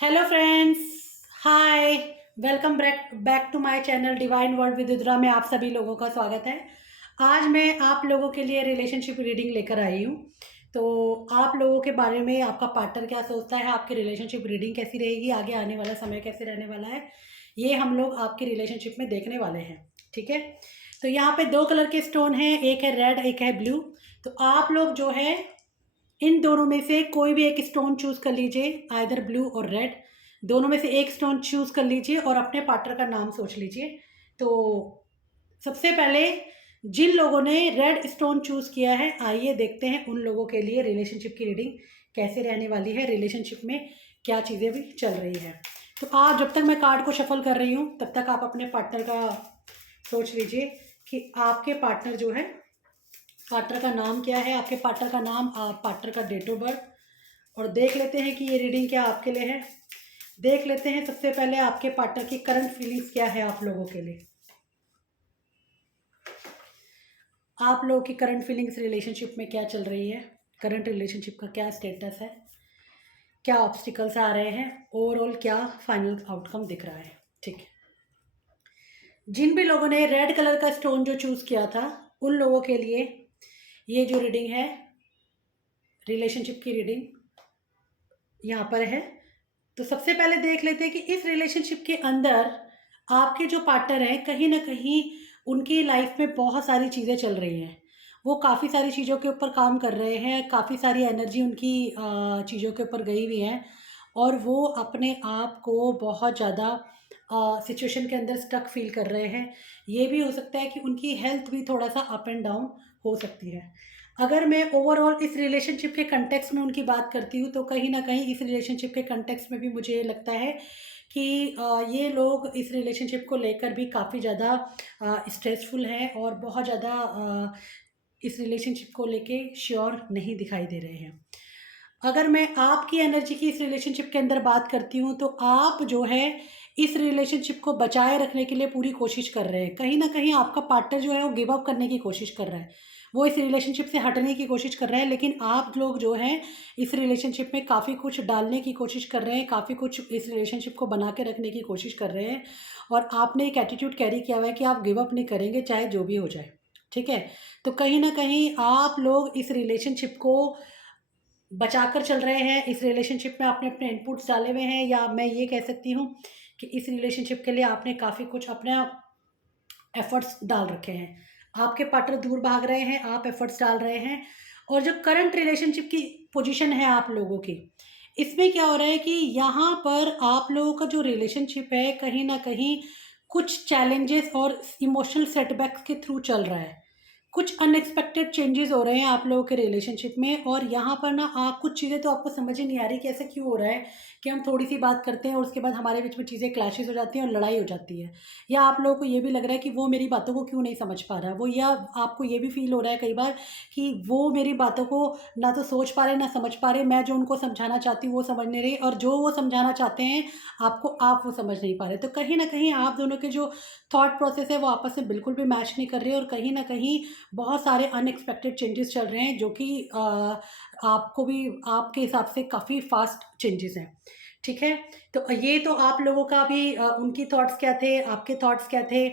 Hello friends, hi. Welcome back to my channel divine world with Rudra में आप सभी लोगों का स्वागत है। आज मैं आप लोगों के लिए रिलेशनशिप रीडिंग लेकर आई हूँ। तो आप लोगों के बारे में आपका पार्टनर क्या सोचता है, आपकी रिलेशनशिप रीडिंग कैसी रहेगी, आगे आने वाला समय कैसे रहने वाला है, ये हम लोग आपकी रिलेशनशिप में देखने वाले हैं। ठीक है। तो यहाँ पे दो कलर के स्टोन हैं, एक है रेड एक है ब्लू। तो आप लोग जो है इन दोनों में से कोई भी एक स्टोन चूज कर लीजिए, आइदर ब्लू और रेड। दोनों में से एक स्टोन चूज कर लीजिए और अपने पार्टनर का नाम सोच लीजिए। तो सबसे पहले जिन लोगों ने रेड स्टोन चूज किया है, आइए देखते हैं उन लोगों के लिए रिलेशनशिप की रीडिंग कैसे रहने वाली है, रिलेशनशिप में क्या चीज़ें भी चल रही है। तो आप जब तक मैं कार्ड को शफल कर रही हूँ तब तक आप अपने पार्टनर का सोच लीजिए कि आपके पार्टनर जो है, पार्टनर का नाम क्या है, आपके पार्टनर का नाम, पार्टनर का डेट ऑफ बर्थ। और देख लेते हैं कि ये रीडिंग क्या आपके लिए है। देख लेते हैं सबसे पहले आपके पार्टनर की करंट फीलिंग्स क्या है आप लोगों के लिए। आप लोगों की करंट फीलिंग्स रिलेशनशिप में क्या चल रही है, करंट रिलेशनशिप का क्या स्टेटस है, क्या ऑब्स्टिकल्स आ रहे हैं, ओवरऑल क्या फाइनल आउटकम दिख रहा है। ठीक है। जिन भी लोगों ने रेड कलर का स्टोन जो चूज़ किया था उन लोगों के लिए ये जो रीडिंग है, रिलेशनशिप की रीडिंग यहाँ पर है। तो सबसे पहले देख लेते हैं कि इस रिलेशनशिप के अंदर आपके जो पार्टनर हैं, कहीं ना कहीं उनकी लाइफ में बहुत सारी चीज़ें चल रही हैं। वो काफ़ी सारी चीज़ों के ऊपर काम कर रहे हैं, काफ़ी सारी एनर्जी उनकी चीज़ों के ऊपर गई हुई है। और वो अपने आप को बहुत ज़्यादा सिचुएशन के अंदर स्टक फील कर रहे हैं। ये भी हो सकता है कि उनकी हेल्थ भी थोड़ा सा अप एंड डाउन हो सकती है। अगर मैं ओवरऑल इस रिलेशनशिप के कंटेक्स्ट में उनकी बात करती हूँ तो कहीं न कहीं इस रिलेशनशिप के कंटेक्स्ट में भी मुझे ये लगता है कि ये लोग इस रिलेशनशिप को लेकर भी काफ़ी ज़्यादा स्ट्रेसफुल हैं और बहुत ज़्यादा इस रिलेशनशिप को लेके श्योर नहीं दिखाई दे रहे हैं। अगर मैं आपकी एनर्जी की इस रिलेशनशिप के अंदर बात करती हूँ तो आप जो है इस रिलेशनशिप को बचाए रखने के लिए पूरी कोशिश कर रहे हैं। कहीं न कहीं आपका पार्टनर जो है वो गिव अप करने की कोशिश कर रहा है। वो इस रिलेशनशिप से हटने की कोशिश कर रहा है, लेकिन आप लोग जो हैं इस रिलेशनशिप में काफ़ी कुछ डालने की कोशिश कर रहे हैं, काफ़ी कुछ इस रिलेशनशिप को बना के रखने की कोशिश कर रहे हैं। और आपने एक एटीट्यूड कैरी किया हुआ है कि आप गिव अप नहीं करेंगे चाहे जो भी हो जाए। ठीक है? तो कहीं न कहीं आप लोग इस रिलेशनशिप को बचाकर चल रहे हैं। इस रिलेशनशिप में आपने अपने इनपुट्स डाले हुए हैं, या मैं ये कह सकती हूँ कि इस रिलेशनशिप के लिए आपने काफ़ी कुछ अपना एफर्ट्स डाल रखे हैं। आपके पार्टनर दूर भाग रहे हैं, आप एफर्ट्स डाल रहे हैं। और जो करंट रिलेशनशिप की पोजीशन है आप लोगों की, इसमें क्या हो रहा है कि यहाँ पर आप लोगों का जो रिलेशनशिप है कहीं न कहीं कुछ चैलेंजेस और इमोशनल सेटबैक्स के थ्रू चल रहा है। कुछ अनएक्सपेक्टेड चेंजेस हो रहे हैं आप लोगों के रिलेशनशिप में। और यहाँ पर ना कुछ चीज़ें तो आपको समझ ही नहीं आ रही कि ऐसा क्यों हो रहा है कि हम थोड़ी सी बात करते हैं और उसके बाद हमारे बीच में चीज़ें क्लैशेस हो जाती हैं और लड़ाई हो जाती है। या आप लोगों को ये भी लग रहा है कि वो मेरी बातों को क्यों नहीं समझ पा रहा है, वो, या आपको ये भी फील हो रहा है कई बार कि वो मेरी बातों को ना तो सोच पा रहे ना समझ पा रहे। मैं जो उनको समझाना चाहती हूँ वो समझ नहीं रही, और जो वो समझाना चाहते हैं आपको, आप वो समझ नहीं पा रहे। तो कहीं ना कहीं आप दोनों के जो थॉट प्रोसेस है वो आपस में बिल्कुल भी मैच नहीं कर रहे, और कहीं ना कहीं बहुत सारे अनएक्सपेक्टेड चेंजेस चल रहे हैं जो कि आपको भी आपके हिसाब से काफ़ी फास्ट चेंजेस हैं। ठीक है। तो ये तो आप लोगों का भी उनकी थॉट्स क्या थे, आपके थॉट्स क्या थे,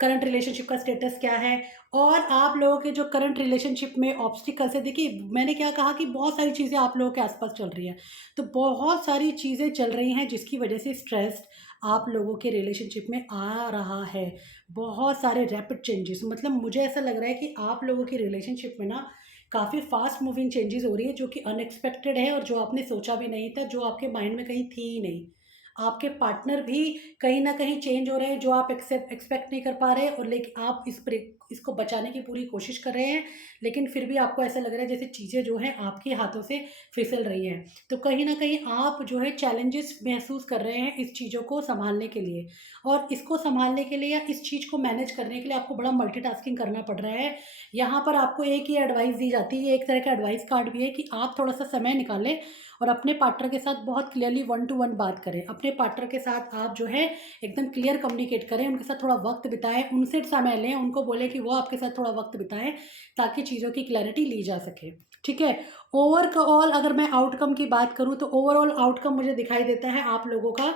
करंट रिलेशनशिप का स्टेटस क्या है। और आप लोगों के जो करंट रिलेशनशिप में ऑब्स्टिकल्स है, देखिए मैंने क्या कहा कि बहुत सारी चीज़ें आप लोगों के आसपास चल रही हैं। तो बहुत सारी चीज़ें चल रही हैं जिसकी वजह से स्ट्रेस आप लोगों के रिलेशनशिप में आ रहा है। बहुत सारे रैपिड चेंजेस, मतलब मुझे ऐसा लग रहा है कि आप लोगों की रिलेशनशिप में ना काफ़ी फास्ट मूविंग चेंजेस हो रही है, जो कि अनएक्सपेक्टेड है और जो आपने सोचा भी नहीं था, जो आपके माइंड में कहीं थी ही नहीं। आपके पार्टनर भी कहीं न कहीं चेंज हो रहे हैं जो आप एक्सपेक्ट नहीं कर पा रहे, और लेकिन आप इसको बचाने की पूरी कोशिश कर रहे हैं, लेकिन फिर भी आपको ऐसा लग रहा है जैसे चीज़ें जो हैं आपके हाथों से फिसल रही हैं। तो कहीं न कहीं आप जो है चैलेंजेस महसूस कर रहे हैं इस चीज़ों को सँभालने के लिए। और इसको सँभालने के लिए या इस चीज़ को मैनेज करने के लिए आपको बड़ा मल्टीटास्किंग करना पड़ रहा है। यहाँ पर आपको एक ही एडवाइस दी जाती है, ये एक तरह का एडवाइस कार्ड भी है कि आप थोड़ा-सा समय निकालें और अपने पार्टनर के साथ बहुत क्लियरली वन टू वन बात करें। अपने पार्टनर के साथ आप जो है एकदम क्लियर कम्युनिकेट करें, उनके साथ थोड़ा वक़्त बिताएँ, उनसे समय लें, उनको बोलें कि वो आपके साथ थोड़ा वक़्त बिताएँ ताकि चीज़ों की क्लैरिटी ली जा सके। ठीक है। ओवरऑल अगर मैं आउटकम की बात करूँ तो ओवरऑल आउटकम मुझे दिखाई देता है आप लोगों का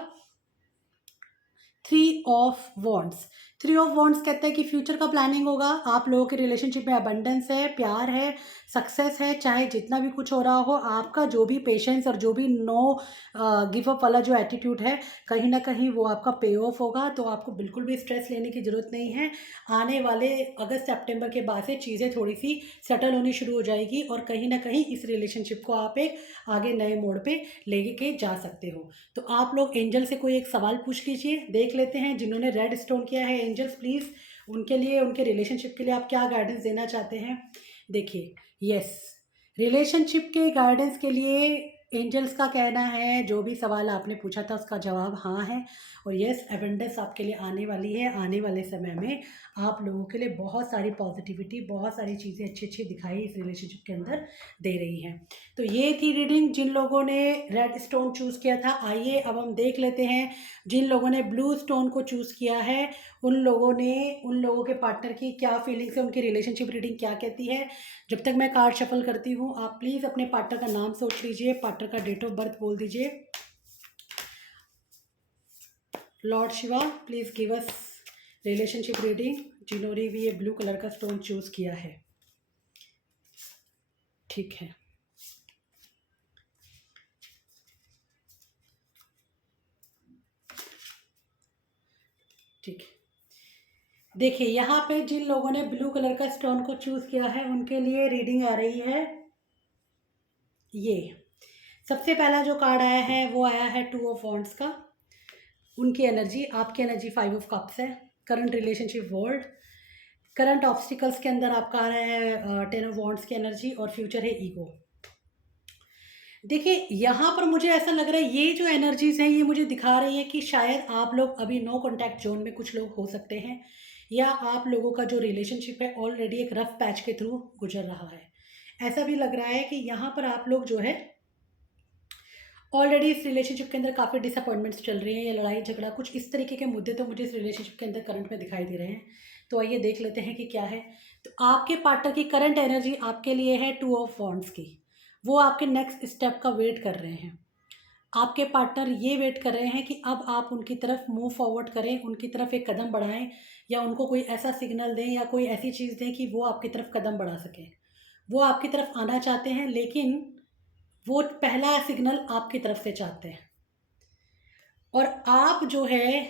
3 ऑफ वॉन्ड्स। 3 ऑफ वॉन्ड्स कहते हैं कि फ्यूचर का प्लानिंग होगा, आप लोगों के रिलेशनशिप में अबंडेंस है, प्यार है, सक्सेस है, चाहे जितना भी कुछ हो रहा हो, आपका जो भी पेशेंस और जो भी नो गिव अप वाला जो एटीट्यूड है, कहीं ना कहीं वो आपका पे ऑफ होगा। तो आपको बिल्कुल भी स्ट्रेस लेने की ज़रूरत नहीं है। आने वाले अगस्त सितंबर के बाद से चीज़ें थोड़ी सी सेटल होनी शुरू हो जाएगी और कहीं ना कहीं इस रिलेशनशिप को आप एक आगे नए मोड़ पे लेके जा सकते हो। तो आप लोग एंजल से कोई एक सवाल पूछ लीजिए, देख लेते हैं जिन्होंने रेड स्टोन किया है एंजल्स प्लीज़ उनके लिए, उनके रिलेशनशिप के लिए आप क्या गाइडेंस देना चाहते हैं। देखिए, यस, रिलेशनशिप के गाइडेंस के लिए एंजल्स का कहना है जो भी सवाल आपने पूछा था उसका जवाब हाँ है। और यस, एबंडेंस आपके लिए आने वाली है। आने वाले समय में आप लोगों के लिए बहुत सारी पॉजिटिविटी, बहुत सारी चीज़ें अच्छी अच्छी दिखाई इस रिलेशनशिप के अंदर दे रही हैं। तो ये थी रीडिंग जिन लोगों ने रेड स्टोन चूज़ किया था। आइए अब हम देख लेते हैं जिन लोगों ने ब्लू स्टोन को चूज़ किया है उन लोगों के पार्टनर की क्या फीलिंग्स है, उनकी रिलेशनशिप रीडिंग क्या कहती है। जब तक मैं कार्ड शफल करती हूँ आप प्लीज़ अपने पार्टनर का नाम सोच लीजिए, पार्टनर का डेट ऑफ बर्थ बोल दीजिए। Lord Shiva please give us relationship reading जिन्होंने भी ये ब्लू कलर का स्टोन चूज़ किया है। ठीक है, ठीक है। देखिए, यहाँ पे जिन लोगों ने ब्लू कलर का स्टोन को चूज़ किया है उनके लिए रीडिंग आ रही है ये। सबसे पहला जो कार्ड आया है वो आया है 2 ऑफ वॉन्ड्स का। उनकी एनर्जी, आपकी एनर्जी 5 ऑफ कप्स है। Current relationship world, current obstacles के अंदर आपका आ रहा है 10 ऑफ वॉन्ड्स की एनर्जी और फ्यूचर है ईगो। देखिए, यहाँ पर मुझे ऐसा लग रहा है ये जो एनर्जीज हैं ये मुझे दिखा रही है कि शायद आप लोग अभी नो कॉन्टैक्ट जोन में कुछ लोग हो सकते हैं, या आप लोगों का जो रिलेशनशिप है ऑलरेडी एक रफ पैच के थ्रू गुजर रहा है। ऐसा भी लग रहा है कि यहाँ पर आप लोग जो है ऑलरेडी इस रिलेशनशिप के अंदर काफ़ी डिसअपॉइंटमेंट्स चल रही हैं, या लड़ाई झगड़ा कुछ इस तरीके के मुद्दे तो मुझे इस रिलेशनशिप के अंदर करंट में दिखाई दे रहे हैं। तो आइए देख लेते हैं कि क्या है। तो आपके पार्टनर की करंट एनर्जी आपके लिए है 2 ऑफ वॉन्ड्स की। वो आपके नेक्स्ट स्टेप का वेट कर रहे हैं। आपके पार्टनर ये वेट कर रहे हैं कि अब आप उनकी तरफ मूव फॉरवर्ड करें, उनकी तरफ एक कदम बढ़ाएं, या उनको कोई ऐसा सिग्नल दें या कोई ऐसी चीज़ दें कि वो आपकी तरफ कदम बढ़ा सकें। वो आपकी तरफ आना चाहते हैं लेकिन वो पहला सिग्नल आपकी तरफ से चाहते हैं। और आप जो है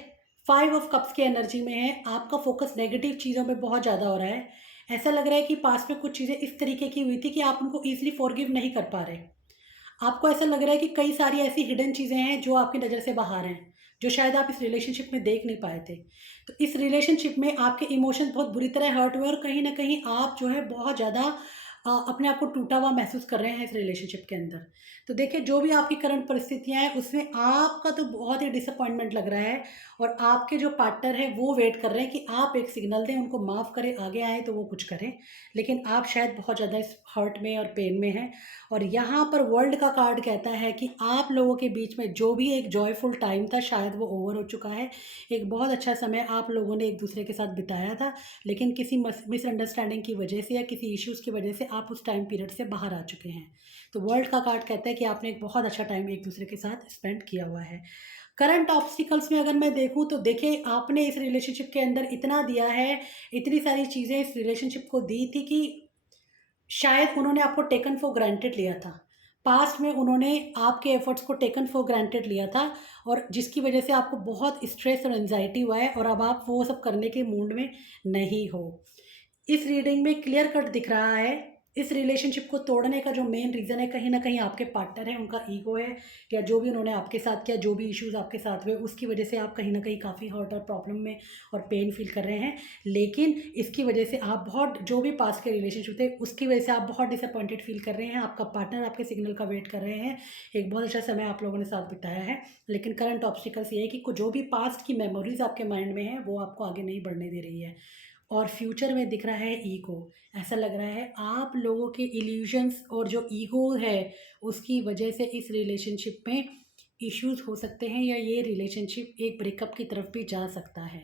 5 ऑफ कप्स की एनर्जी में है, आपका फोकस नेगेटिव चीज़ों पे बहुत ज़्यादा हो रहा है। ऐसा लग रहा है कि पास में कुछ चीज़ें इस तरीके की हुई थी कि आप उनको ईजिली फॉरगिव नहीं कर पा रहे। आपको ऐसा लग रहा है कि कई सारी ऐसी हिडन चीज़ें हैं जो आपकी नज़र से बाहर हैं, जो शायद आप इस रिलेशनशिप में देख नहीं पाए थे। तो इस रिलेशनशिप में आपके इमोशंस बहुत बुरी तरह हर्ट हुए और कहीं न कहीं आप जो है बहुत ज़्यादा अपने आप को टूटा हुआ महसूस कर रहे हैं इस रिलेशनशिप के अंदर। तो देखिए, जो भी आपकी करंट परिस्थितियाँ हैं उसमें आपका तो बहुत ही डिसअपॉइंटमेंट लग रहा है, और आपके जो पार्टनर हैं वो वेट कर रहे हैं कि आप एक सिग्नल दें, उनको माफ़ करें, आगे आएँ तो वो कुछ करें। लेकिन आप शायद बहुत ज़्यादा इस हर्ट में और पेन में हैं। और यहाँ पर वर्ल्ड का कार्ड कहता है कि आप लोगों के बीच में जो भी एक जॉयफुल टाइम था शायद वो ओवर हो चुका है। एक बहुत अच्छा समय आप लोगों ने एक दूसरे के साथ बिताया था, लेकिन किसी मिसअंडरस्टैंडिंग की वजह से या किसी इश्यूज़ की वजह से आप उस टाइम पीरियड से बाहर आ चुके हैं। तो वर्ल्ड का कार्ड कहता है कि आपने एक बहुत अच्छा टाइम एक दूसरे के साथ स्पेंड किया हुआ है। करंट ऑब्स्टिकल्स में अगर मैं देखूँ तो देखिए, आपने इस रिलेशनशिप के अंदर इतना दिया है, इतनी सारी चीज़ें इस रिलेशनशिप को दी थी कि शायद उन्होंने आपको टेकन फॉर ग्रांटेड लिया था। पास्ट में उन्होंने आपके एफर्ट्स को टेकन फॉर ग्रांटेड लिया था, और जिसकी वजह से आपको बहुत स्ट्रेस और एंग्जायटी हुआ है और अब आप वो सब करने के मूड में नहीं हो। इस रीडिंग में क्लियर कट दिख रहा है, इस रिलेशनशिप को तोड़ने का जो मेन रीज़न है कहीं न कहीं आपके पार्टनर है, उनका ईगो है, या जो भी उन्होंने आपके साथ किया, जो भी इश्यूज़ आपके साथ हुए उसकी वजह से आप कहीं न कहीं काफ़ी हर्ट और प्रॉब्लम में और पेन फ़ील कर रहे हैं। लेकिन इसकी वजह से आप बहुत, जो भी पास्ट के रिलेशनशिप थे उसकी वजह से आप बहुत डिसअपॉइंटेड फ़ील कर रहे हैं। आपका पार्टनर आपके सिग्नल का वेट कर रहे हैं। एक बहुत अच्छा समय आप लोगों ने साथ बिताया है, लेकिन करंट ऑब्स्टिकल्स ये है कि जो भी पास्ट की मेमोरीज़ आपके माइंड में है वो आपको आगे नहीं बढ़ने दे रही है। और फ्यूचर में दिख रहा है ईगो। ऐसा लग रहा है आप लोगों के इल्यूजन्स और जो ईगो है उसकी वजह से इस रिलेशनशिप में इश्यूज हो सकते हैं, या ये रिलेशनशिप एक ब्रेकअप की तरफ भी जा सकता है।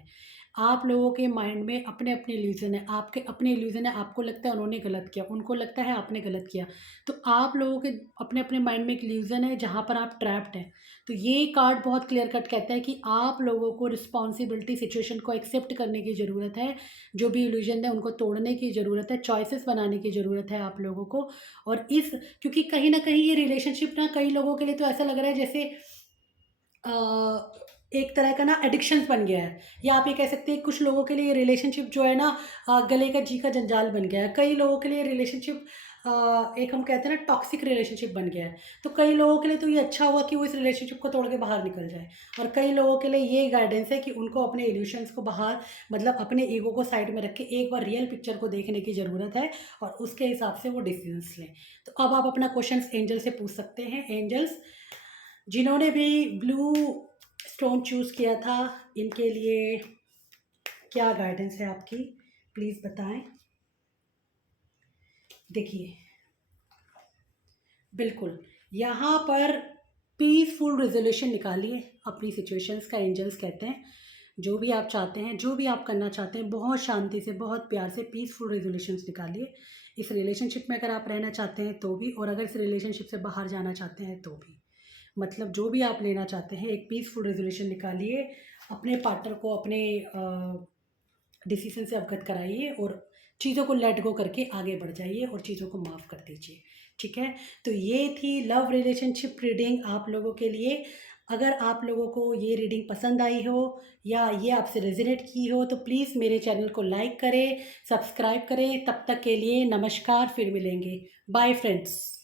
आप लोगों के माइंड में अपने अपने इल्यूज़न है, आपके अपने इल्यूज़न है, आपको लगता है उन्होंने गलत किया, उनको लगता है आपने गलत किया। तो आप लोगों के अपने अपने माइंड में एक इल्यूज़न है जहाँ पर आप ट्रैप्ड हैं। तो ये कार्ड बहुत क्लियर कट कहता है कि आप लोगों को रिस्पॉन्सिबिलिटी सिचुएशन को एक्सेप्ट करने की ज़रूरत है। जो भी इल्यूज़न है उनको तोड़ने की ज़रूरत है, चॉइसेस बनाने की ज़रूरत है आप लोगों को। और इस क्योंकि कहीं न कहीं ये रिलेशनशिप ना कई लोगों के लिए तो ऐसा लग रहा है जैसे एक तरह का ना एडिक्शंस बन गया है, या आप ये कह सकते हैं कुछ लोगों के लिए रिलेशनशिप जो है ना गले का जी का जंजाल बन गया है। कई लोगों के लिए रिलेशनशिप एक हम कहते हैं ना टॉक्सिक रिलेशनशिप बन गया है। तो कई लोगों के लिए तो ये अच्छा हुआ कि वो इस रिलेशनशिप को तोड़ के बाहर निकल जाए, और कई लोगों के लिए ये गाइडेंस है कि उनको अपने इल्यूशंस को बाहर, मतलब अपने ईगो को साइड में रख के एक बार रियल पिक्चर को देखने की ज़रूरत है और उसके हिसाब से वो डिसीजंस लें। तो अब आप अपना क्वेश्चंस एंजल से पूछ सकते हैं। एंजल्स, जिन्होंने भी ब्लू स्टोन चूज़ किया था, इनके लिए क्या गाइडेंस है आपकी, प्लीज़ बताएं। देखिए, बिल्कुल यहाँ पर पीसफुल रेजोल्यूशन निकालिए अपनी सिचुएशंस का। एंजल्स कहते हैं जो भी आप चाहते हैं, जो भी आप करना चाहते हैं, बहुत शांति से, बहुत प्यार से पीसफुल रेजोल्यूशंस निकालिए। इस रिलेशनशिप में अगर आप रहना चाहते हैं तो भी, और अगर इस रिलेशनशिप से बाहर जाना चाहते हैं तो भी, मतलब जो भी आप लेना चाहते हैं, एक पीसफुल रेजोल्यूशन निकालिए। अपने पार्टनर को अपने डिसीजन से अवगत कराइए और चीज़ों को लेट गो करके आगे बढ़ जाइए और चीज़ों को माफ़ कर दीजिए। ठीक है, तो ये थी लव रिलेशनशिप रीडिंग आप लोगों के लिए। अगर आप लोगों को ये रीडिंग पसंद आई हो या ये आपसे रेजोनेट की हो तो प्लीज़ मेरे चैनल को लाइक करें, सब्सक्राइब करें। तब तक के लिए नमस्कार, फिर मिलेंगे। Bye friends.